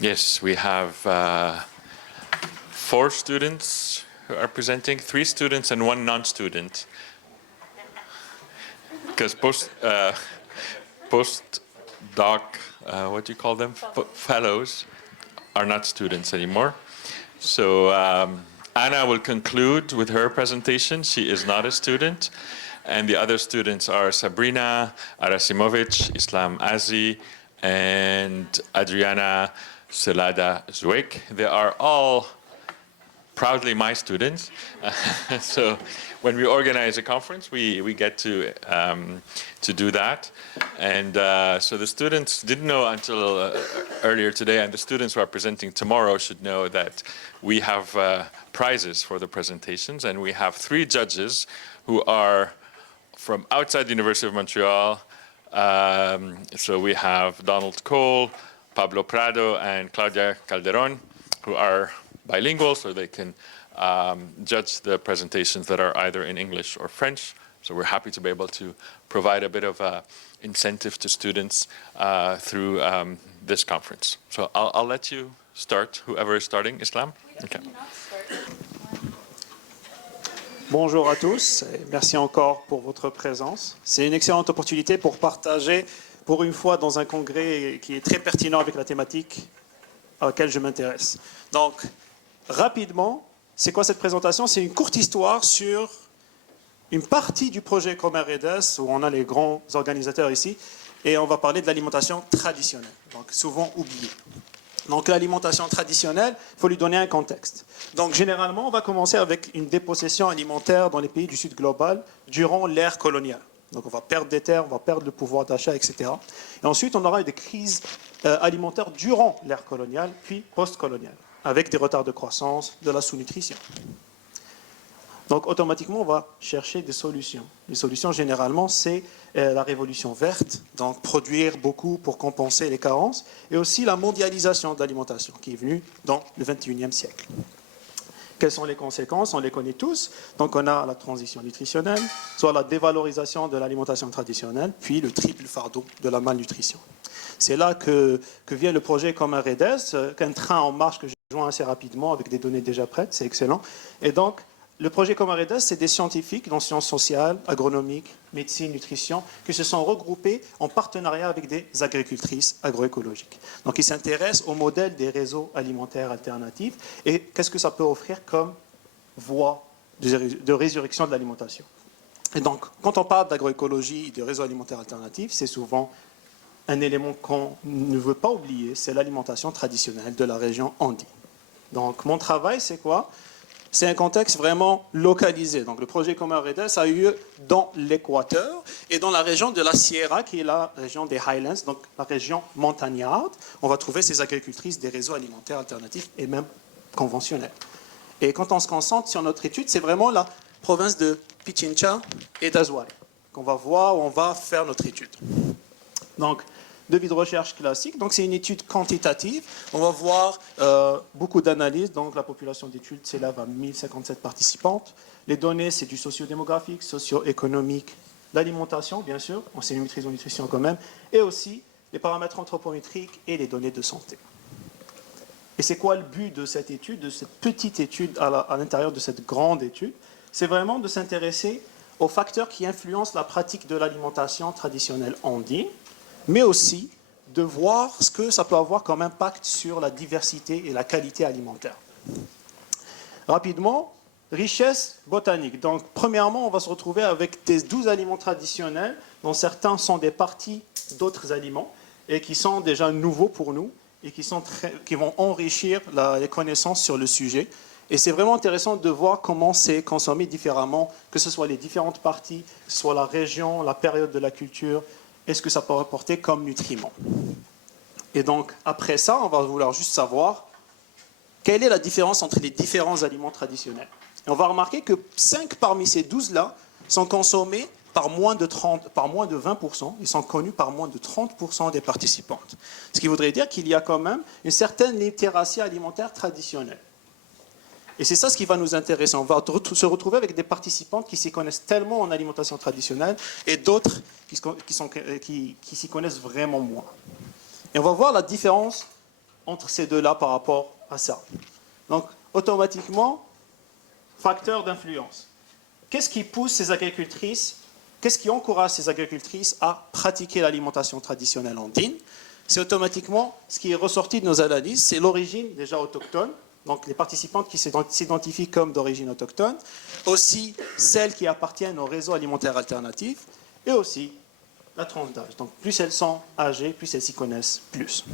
Yes, we have 4 students who are presenting, 3 students and 1 non-student. Because post-doc, what do you call them? Fellows are not students anymore. So Anna will conclude with her presentation. She is not a student. And the other students are Sabrina, Arasimowicz, Islam Azzi, and Adriana, Celada, Zueck. They are all proudly my students. So when we organize a conference, we get to do that. And so the students didn't know until earlier today, and the students who are presenting tomorrow should know that we have prizes for the presentations, and we have 3 judges who are from outside the University of Montreal. So we have Donald Cole, Pablo Prado, and Claudia Calderon, who are bilingual, so they can judge the presentations that are either in English or French. So we're happy to be able to provide a bit of incentive to students through this conference. So I'll let you start, whoever is starting. Islam? Okay. Bonjour à tous, et merci encore pour votre présence. C'est une excellente opportunité pour partager, pour une fois, dans un congrès qui est très pertinent avec la thématique à laquelle je m'intéresse. Donc, rapidement, c'est quoi cette présentation? C'est une courte histoire sur une partie du projet Comaredes, où on a les grands organisateurs ici, et on va parler de l'alimentation traditionnelle, donc souvent oubliée. Donc l'alimentation traditionnelle, il faut lui donner un contexte. Donc généralement, on va commencer avec une dépossession alimentaire dans les pays du Sud global durant l'ère coloniale. Donc on va perdre des terres, on va perdre le pouvoir d'achat, etc. Et ensuite, on aura des crises alimentaires durant l'ère coloniale, puis post-coloniale, avec des retards de croissance, de la sous-nutrition. Donc automatiquement, on va chercher des solutions. Les solutions, généralement, c'est la révolution verte, donc produire beaucoup pour compenser les carences, et aussi la mondialisation de l'alimentation, qui est venue dans le XXIe siècle. Quelles sont les conséquences? On les connaît tous. Donc on a la transition nutritionnelle, soit la dévalorisation de l'alimentation traditionnelle, puis le triple fardeau de la malnutrition. C'est là que vient le projet Comaredes, qu'un train en marche que j'ai joint assez rapidement avec des données déjà prêtes, c'est excellent. Et donc, le projet Comaredes, c'est des scientifiques dans sciences sociales, agronomiques, médecine, nutrition, qui se sont regroupés en partenariat avec des agricultrices agroécologiques. Donc, ils s'intéressent au modèle des réseaux alimentaires alternatifs et qu'est-ce que ça peut offrir comme voie de résurrection de l'alimentation. Et donc, quand on parle d'agroécologie et de réseaux alimentaires alternatifs, c'est souvent un élément qu'on ne veut pas oublier, c'est l'alimentation traditionnelle de la région Andean. Donc, mon travail, c'est quoi? C'est un contexte vraiment localisé. Donc, le projet Comaredes a eu lieu dans l'Équateur et dans la région de la Sierra, qui est la région des Highlands, donc la région montagnarde. On va trouver ces agricultrices des réseaux alimentaires alternatifs et même conventionnels. Et quand on se concentre sur notre étude, c'est vraiment la province de Pichincha et d'Azuay qu'on va voir où on va faire notre étude. Donc, devis de recherche classique, donc c'est une étude quantitative. On va voir beaucoup d'analyses, donc la population d'études s'élève à 1057 participantes. Les données, c'est du socio-démographique, socio-économique, l'alimentation, bien sûr, on sait une maîtrise en nutrition quand même, et aussi les paramètres anthropométriques et les données de santé. Et c'est quoi le but de cette étude, de cette petite étude à l'intérieur de cette grande étude? C'est vraiment de s'intéresser aux facteurs qui influencent la pratique de l'alimentation traditionnelle andienne, mais aussi de voir ce que ça peut avoir comme impact sur la diversité et la qualité alimentaire. Rapidement, richesse botanique. Donc, premièrement, on va se retrouver avec des 12 aliments traditionnels, dont certains sont des parties d'autres aliments, et qui sont déjà nouveaux pour nous, et qui vont enrichir les connaissances sur le sujet. Et c'est vraiment intéressant de voir comment c'est consommé différemment, que ce soit les différentes parties, que ce soit la région, la période de la culture, et ce que ça peut apporter comme nutriments. Et donc, après ça, on va vouloir juste savoir quelle est la différence entre les différents aliments traditionnels. Et on va remarquer que 5 parmi ces 12-là sont consommés par moins de 20%, ils sont connus par moins de 30% des participantes. Ce qui voudrait dire qu'il y a quand même une certaine littératie alimentaire traditionnelle. Et c'est ça ce qui va nous intéresser. On va se retrouver avec des participantes qui s'y connaissent tellement en alimentation traditionnelle et d'autres qui s'y connaissent vraiment moins. Et on va voir la différence entre ces deux-là par rapport à ça. Donc, automatiquement, facteur d'influence. Qu'est-ce qui pousse ces agricultrices, qu'est-ce qui encourage ces agricultrices à pratiquer l'alimentation traditionnelle andine? C'est automatiquement ce qui est ressorti de nos analyses, c'est l'origine déjà autochtone, donc les participantes qui s'identifient comme d'origine autochtone, aussi celles qui appartiennent au réseau alimentaire alternatif, et aussi la tranche d'âge. Donc plus elles sont âgées, plus elles s'y connaissent plus.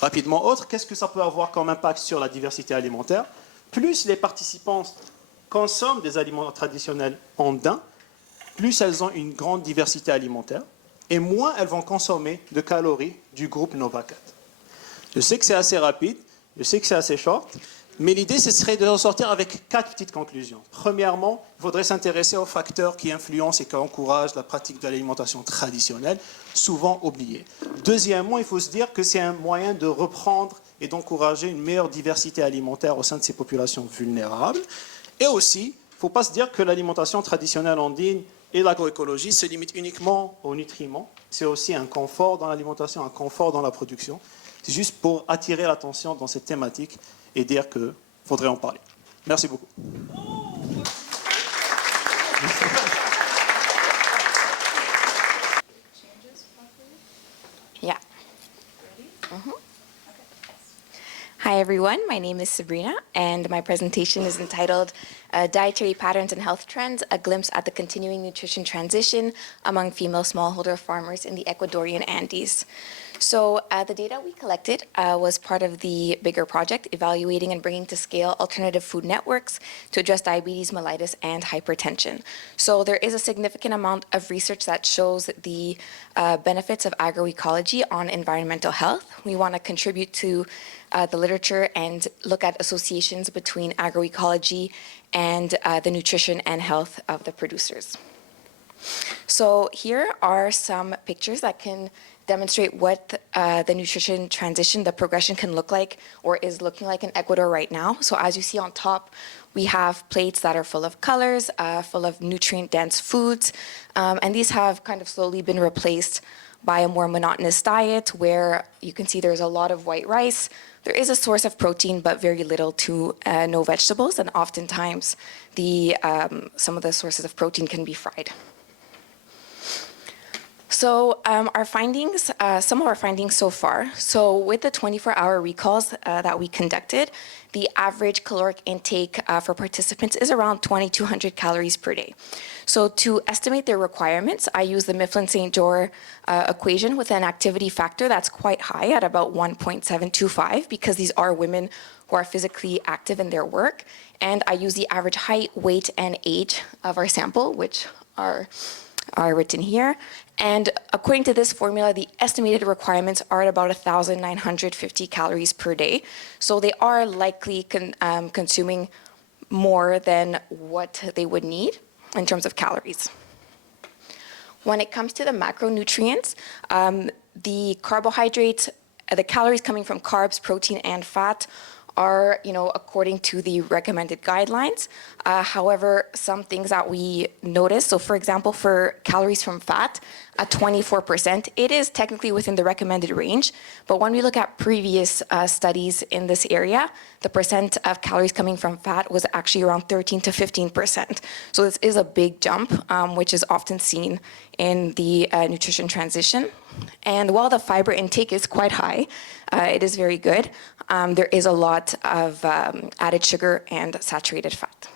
Rapidement, qu'est-ce que ça peut avoir comme impact sur la diversité alimentaire? Plus les participants consomment des aliments traditionnels andins, plus elles ont une grande diversité alimentaire, et moins elles vont consommer de calories du groupe Nova 4. Je sais que c'est assez rapide, je sais que c'est assez short, mais l'idée, ce serait de ressortir avec 4 petites conclusions. Premièrement, il faudrait s'intéresser aux facteurs qui influencent et qui encouragent la pratique de l'alimentation traditionnelle, souvent oubliés. Deuxièmement, il faut se dire que c'est un moyen de reprendre et d'encourager une meilleure diversité alimentaire au sein de ces populations vulnérables. Et aussi, il ne faut pas se dire que l'alimentation traditionnelle andine et l'agroécologie se limitent uniquement aux nutriments. C'est aussi un confort dans l'alimentation, un confort dans la production. C'est juste pour attirer l'attention dans cette thématique et dire qu'il faudrait en parler. Merci beaucoup. Yeah. Hi everyone, my name is Sabrina and my presentation is entitled Dietary Patterns and Health Trends, a Glimpse at the Continuing Nutrition Transition Among Female Smallholder Farmers in the Ecuadorian Andes. So the data we collected was part of the bigger project evaluating and bringing to scale alternative food networks to address diabetes, mellitus, and hypertension. So there is a significant amount of research that shows the benefits of agroecology on environmental health. We want to contribute to the literature and look at associations between agroecology and the nutrition and health of the producers. So here are some pictures that can demonstrate what the nutrition transition, the progression can look like or is looking like in Ecuador right now. So as you see on top, we have plates that are full of colors, full of nutrient-dense foods, and these have kind of slowly been replaced by a more monotonous diet where you can see there's a lot of white rice. There is a source of protein, but very little to no vegetables, and oftentimes some of the sources of protein can be fried. So our findings, some of our findings so far, so with the 24-hour recalls that we conducted, the average caloric intake for participants is around 2,200 calories per day. So to estimate their requirements, I use the Mifflin-St. Jeor equation with an activity factor that's quite high at about 1.725 because these are women who are physically active in their work. And I use the average height, weight, and age of our sample, which are written here. And according to this formula, the estimated requirements are at about 1,950 calories per day. So they are likely consuming more than what they would need in terms of calories. When it comes to the macronutrients, the carbohydrates, the calories coming from carbs, protein, and fat are, according to the recommended guidelines. However, some things that we notice, so for example, for calories from fat, at 24%, it is technically within the recommended range. But when we look at previous studies in this area, the percent of calories coming from fat was actually around 13 to 15%. So this is a big jump, which is often seen in the nutrition transition. And while the fiber intake is quite high, it is very good, there is a lot of added sugar and saturated fat.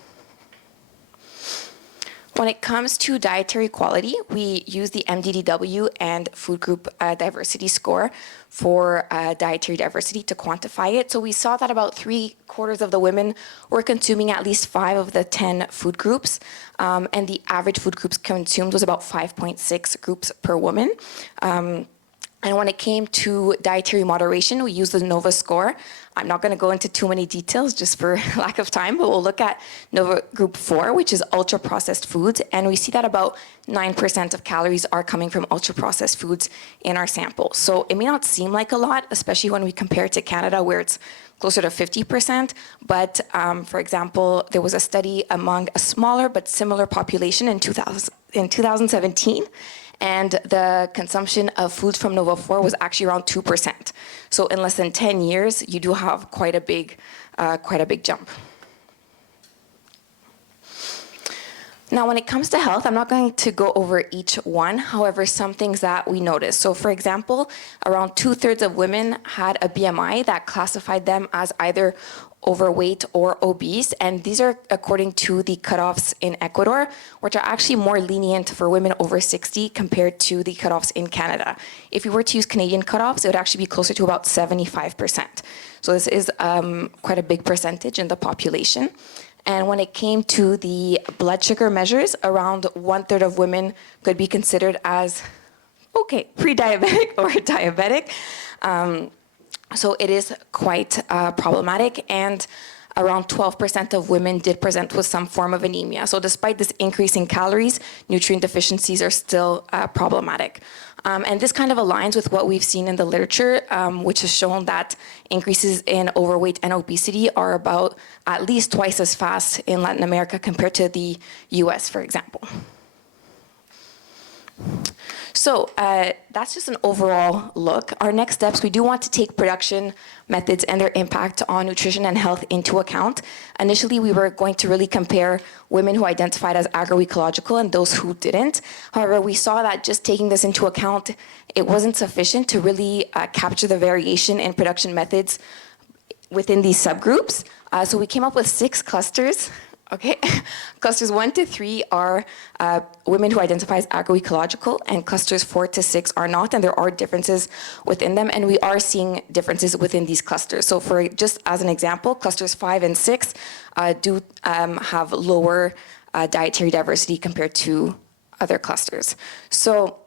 When it comes to dietary quality, we use the MDDW and food group diversity score for dietary diversity to quantify it. So we saw that about 3/4 of the women were consuming at least 5 of the 10 food groups, and the average food groups consumed was about 5.6 groups per woman. And when it came to dietary moderation, we used the NOVA score. I'm not going to go into too many details just for lack of time, but we'll look at NOVA Group 4, which is ultra-processed foods, and we see that about 9% of calories are coming from ultra-processed foods in our sample. So it may not seem like a lot, especially when we compare it to Canada, where it's closer to 50%, but for example, there was a study among a smaller but similar population in 2017, and the consumption of foods from Nova 4 was actually around 2%. So in less than 10 years, you do have quite a big jump. Now, when it comes to health, I'm not going to go over each one. However, some things that we noticed. So for example, around 2/3 of women had a BMI that classified them as either overweight or obese, and these are according to the cutoffs in Ecuador, which are actually more lenient for women over 60 compared to the cutoffs in Canada. If we were to use Canadian cutoffs, it would actually be closer to about 75%. So this is quite a big percentage in the population. And when it came to the blood sugar measures, around 1/3 of women could be considered as, pre-diabetic or diabetic. So it is quite problematic, and around 12% of women did present with some form of anemia. So despite this increase in calories, nutrient deficiencies are still problematic. And this kind of aligns with what we've seen in the literature, which has shown that increases in overweight and obesity are about at least twice as fast in Latin America compared to the US, for example. So that's just an overall look. Our next steps, we do want to take production methods and their impact on nutrition and health into account. Initially, we were going to really compare women who identified as agroecological and those who didn't. However, we saw that just taking this into account, it wasn't sufficient to really capture the variation in production methods within these subgroups. So we came up with 6 clusters. Okay, clusters 1 to 3 are women who identify as agroecological, and clusters 4 to 6 are not, and there are differences within them, and we are seeing differences within these clusters. So for just as an example, clusters 5 and 6 do have lower dietary diversity compared to other clusters. So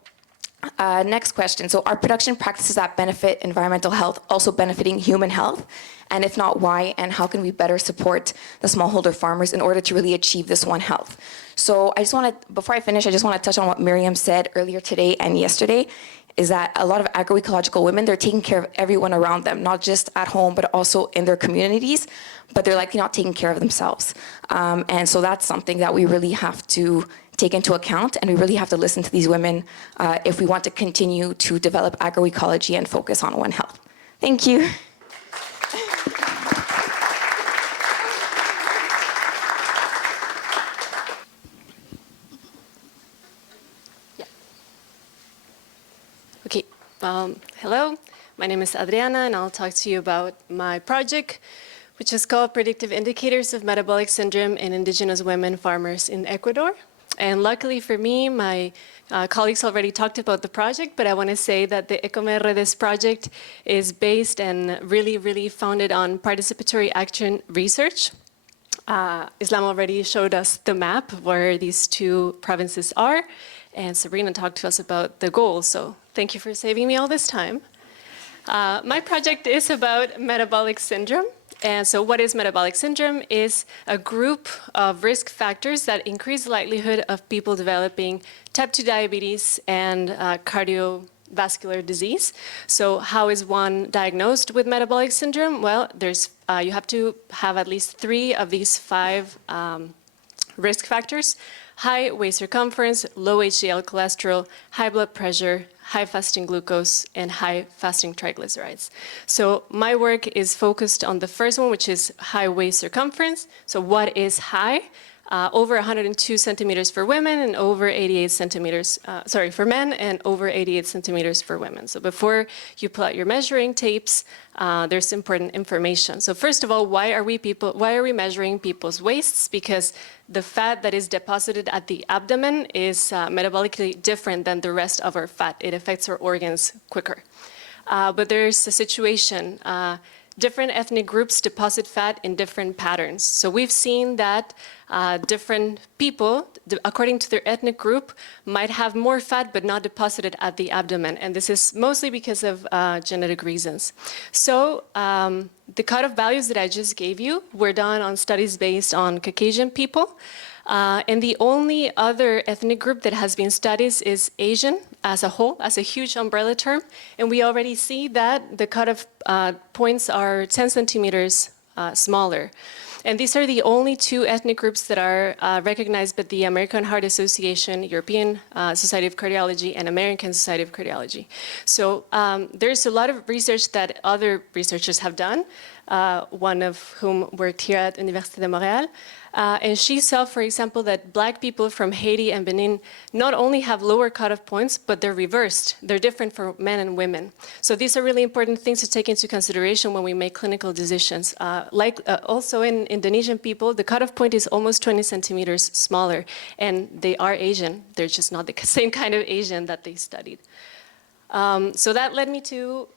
next question. So are production practices that benefit environmental health also benefiting human health? And if not, why? And how can we better support the smallholder farmers in order to really achieve this One Health? So I just want to, before I finish, I just want to touch on what Miriam said earlier today and yesterday, is that a lot of agroecological women, they're taking care of everyone around them, not just at home, but also in their communities, but they're likely not taking care of themselves. And so that's something that we really have to take into account, and we really have to listen to these women if we want to continue to develop agroecology and focus on One Health. Thank you. Okay, hello, my name is Adriana, and I'll talk to you about my project, which is called Predictive Indicators of Metabolic Syndrome in Indigenous Women Farmers in Ecuador. And luckily for me, my colleagues already talked about the project, but I want to say that the Ecomer Redes project is based and really founded on participatory action research. Islam already showed us the map where these 2 provinces are, and Sabrina talked to us about the goals, so thank you for saving me all this time. My project is about metabolic syndrome. And so what is metabolic syndrome is a group of risk factors that increase the likelihood of people developing type 2 diabetes and cardiovascular disease. So how is one diagnosed with metabolic syndrome? Well, you have to have at least 3 of these 5 risk factors: high waist circumference, low HDL cholesterol, high blood pressure, high fasting glucose, and high fasting triglycerides. So my work is focused on the first one, which is high waist circumference. So what is high? Over 102 centimeters for women and over 88 centimeters, for men, and over 88 centimeters for women. So before you pull out your measuring tapes, there's important information. So first of all, why are we measuring people's waists? Because the fat that is deposited at the abdomen is metabolically different than the rest of our fat. It affects our organs quicker. But there's a situation. Different ethnic groups deposit fat in different patterns. So we've seen that different people, according to their ethnic group, might have more fat but not deposited at the abdomen. And this is mostly because of genetic reasons. So the cutoff values that I just gave you were done on studies based on Caucasian people. And the only other ethnic group that has been studied is Asian as a whole, as a huge umbrella term. And we already see that the cutoff points are 10 centimeters smaller. And these are the only two ethnic groups that are recognized by the American Heart Association, European Society of Cardiology, and American Society of Cardiology. So there's a lot of research that other researchers have done, one of whom worked here at Université de Montréal. And she saw, for example, that Black people from Haiti and Benin not only have lower cutoff points, but they're reversed. They're different for men and women. So these are really important things to take into consideration when we make clinical decisions. Also in Indonesian people, the cutoff point is almost 20 centimeters smaller, and they are Asian. They're just not the same kind of Asian that they studied. So that led me to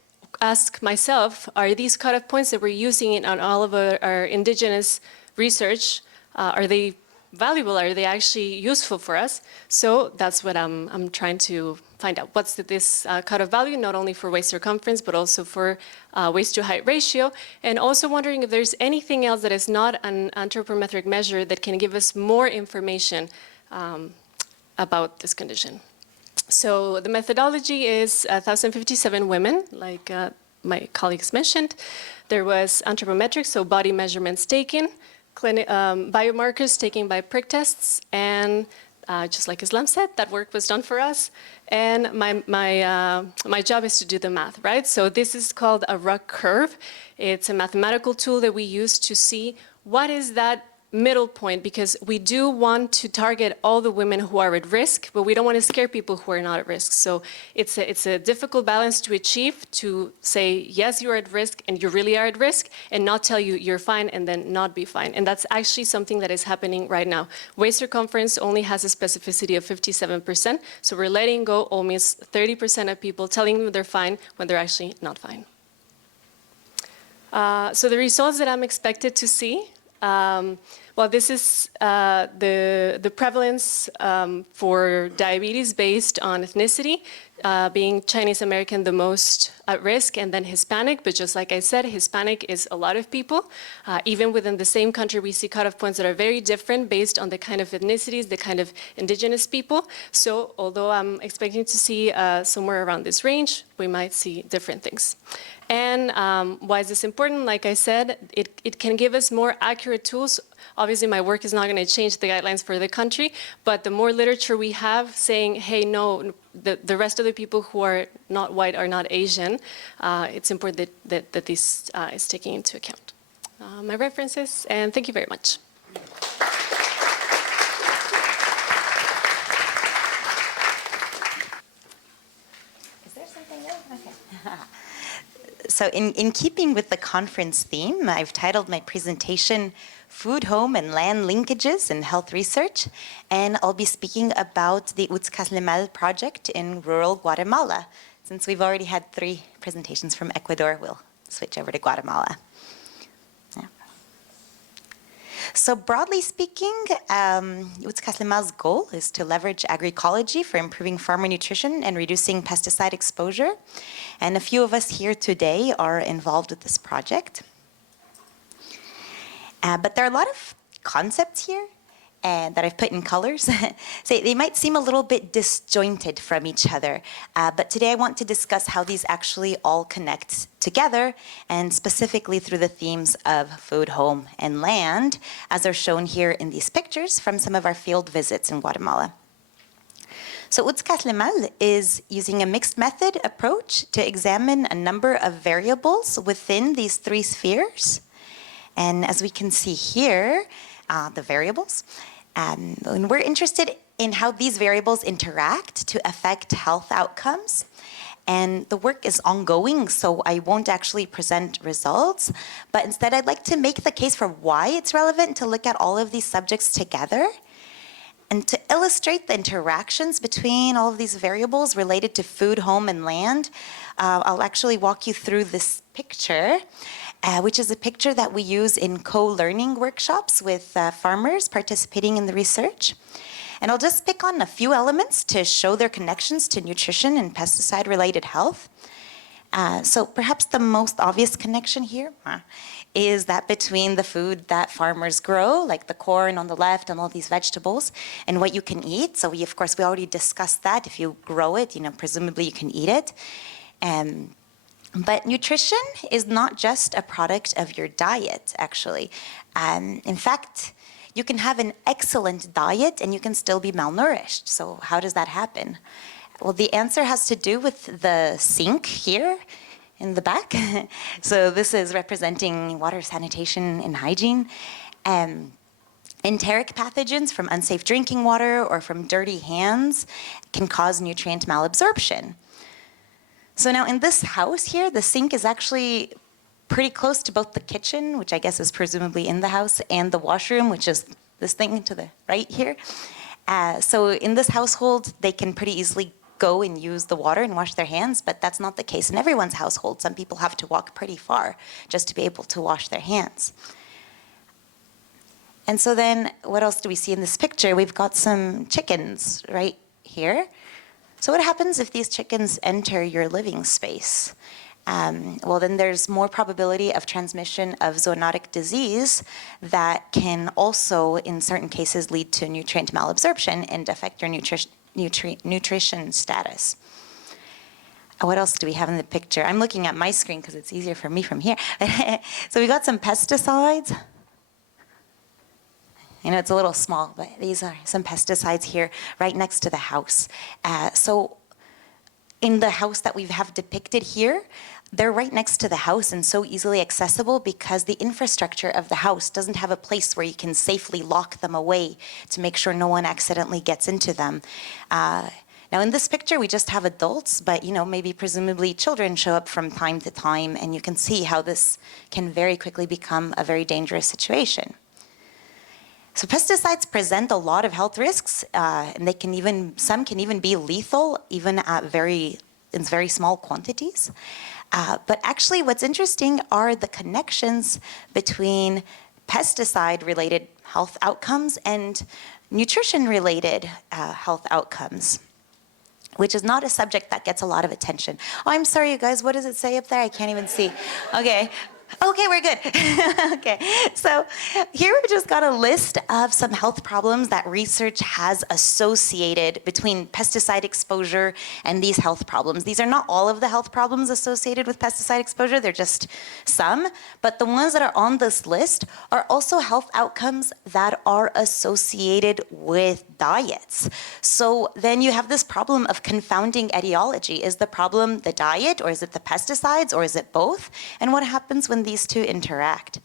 ask myself, are these cutoff points that we're using on all of our indigenous research, are they valuable? Are they actually useful for us? So that's what I'm trying to find out. What's this cutoff value, not only for waist circumference, but also for waist to height ratio, and also wondering if there's anything else that is not an anthropometric measure that can give us more information about this condition. So the methodology is 1,057 women, like my colleagues mentioned. There was anthropometrics, so body measurements taken, biomarkers taken by prick tests, and just like Islam said, that work was done for us. And my job is to do the math, right? So this is called a RUC curve. It's a mathematical tool that we use to see what is that middle point, because we do want to target all the women who are at risk, but we don't want to scare people who are not at risk. So it's a difficult balance to achieve, to say, yes, you're at risk and you really are at risk, and not tell you you're fine and then not be fine. And that's actually something that is happening right now. Waist circumference only has a specificity of 57%, so we're letting go almost 30% of people, telling them they're fine when they're actually not fine. So the results that I'm expected to see, well, this is the prevalence for diabetes based on ethnicity, being Chinese American the most at risk, and then Hispanic. But just like I said, Hispanic is a lot of people. Even within the same country, we see cutoff points that are very different based on the kind of ethnicities, the kind of indigenous people. So although I'm expecting to see somewhere around this range, we might see different things. And why is this important? Like I said, it can give us more accurate tools. Obviously, my work is not going to change the guidelines for the country, but the more literature we have saying, hey, no, the rest of the people who are not white are not Asian, it's important that this is taken into account. My references, and thank you very much. Is there something else? Okay. So in keeping with the conference theme, I've titled my presentation Food, Home, and Land Linkages in Health Research, and I'll be speaking about the Utzcaslemal project in rural Guatemala. Since we've already had 3 presentations from Ecuador, we'll switch over to Guatemala. Yeah. So broadly speaking, Utzcaslemal's goal is to leverage agroecology for improving farmer nutrition and reducing pesticide exposure. And a few of us here today are involved with this project. But there are a lot of concepts here that I've put in colors. So they might seem a little bit disjointed from each other, but today I want to discuss how these actually all connect together, and specifically through the themes of food, home, and land, as are shown here in these pictures from some of our field visits in Guatemala. So Utzcaslemal is using a mixed method approach to examine a number of variables within these 3 spheres. And as we can see here, the variables, and we're interested in how these variables interact to affect health outcomes. And the work is ongoing, so I won't actually present results, but instead I'd like to make the case for why it's relevant to look at all of these subjects together. And to illustrate the interactions between all of these variables related to food, home, and land, I'll actually walk you through this picture, which is a picture that we use in co-learning workshops with farmers participating in the research. And I'll just pick on a few elements to show their connections to nutrition and pesticide-related health. So perhaps the most obvious connection here is that between the food that farmers grow, like the corn on the left and all these vegetables, and what you can eat. So we already discussed that. If you grow it, presumably you can eat it. But nutrition is not just a product of your diet, actually. In fact, you can have an excellent diet and you can still be malnourished. So how does that happen? Well, the answer has to do with the sink here in the back. So this is representing water, sanitation, and hygiene. Enteric pathogens from unsafe drinking water or from dirty hands can cause nutrient malabsorption. So now in this house here, the sink is actually pretty close to both the kitchen, which I guess is presumably in the house, and the washroom, which is this thing to the right here. So in this household, they can pretty easily go and use the water and wash their hands, but that's not the case in everyone's household. Some people have to walk pretty far just to be able to wash their hands. And so then what else do we see in this picture? We've got some chickens right here. So what happens if these chickens enter your living space? Well, then there's more probability of transmission of zoonotic disease that can also, in certain cases, lead to nutrient malabsorption and affect your nutrition status. What else do we have in the picture? I'm looking at my screen because it's easier for me from here. So we got some pesticides. I know it's a little small, but these are some pesticides here right next to the house. So in the house that we have depicted here, they're right next to the house and so easily accessible because the infrastructure of the house doesn't have a place where you can safely lock them away to make sure no one accidentally gets into them. Now in this picture, we just have adults, but maybe presumably children show up from time to time, and you can see how this can very quickly become a very dangerous situation. So pesticides present a lot of health risks, and some can even be lethal, even at in very small quantities. But actually, what's interesting are the connections between pesticide-related health outcomes and nutrition-related health outcomes, which is not a subject that gets a lot of attention. Oh, I'm sorry, you guys. What does it say up there? I can't even see. Okay. Okay, we're good. Okay, so here we've just got a list of some health problems that research has associated between pesticide exposure and these health problems. These are not all of the health problems associated with pesticide exposure, they're just some, but the ones that are on this list are also health outcomes that are associated with diets. So then you have this problem of confounding etiology. Is the problem the diet, or is it the pesticides, or is it both? And what happens when these two interact?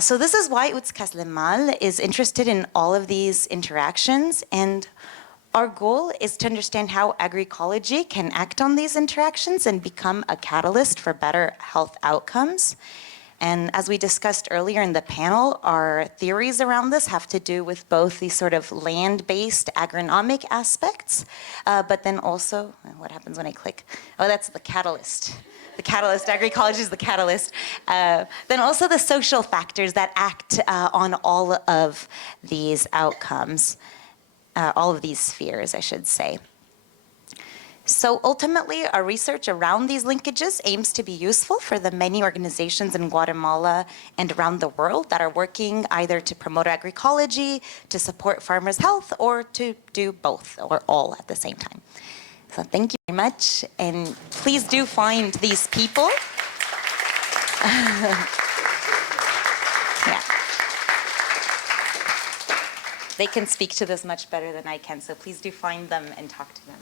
So this is why Utskas-Lemal is interested in all of these interactions, and our goal is to understand how agroecology can act on these interactions and become a catalyst for better health outcomes. And as we discussed earlier in the panel, our theories around this have to do with both these sort of land-based agronomic aspects, but then also, what happens when I click? Oh, that's the catalyst. The catalyst, agroecology is the catalyst. Then also the social factors that act on all of these outcomes, all of these spheres, I should say. So ultimately, our research around these linkages aims to be useful for the many organizations in Guatemala and around the world that are working either to promote agroecology, to support farmers' health, or to do both or all at the same time. So thank you very much, and please do find these people. Yeah. They can speak to this much better than I can, so please do find them and talk to them.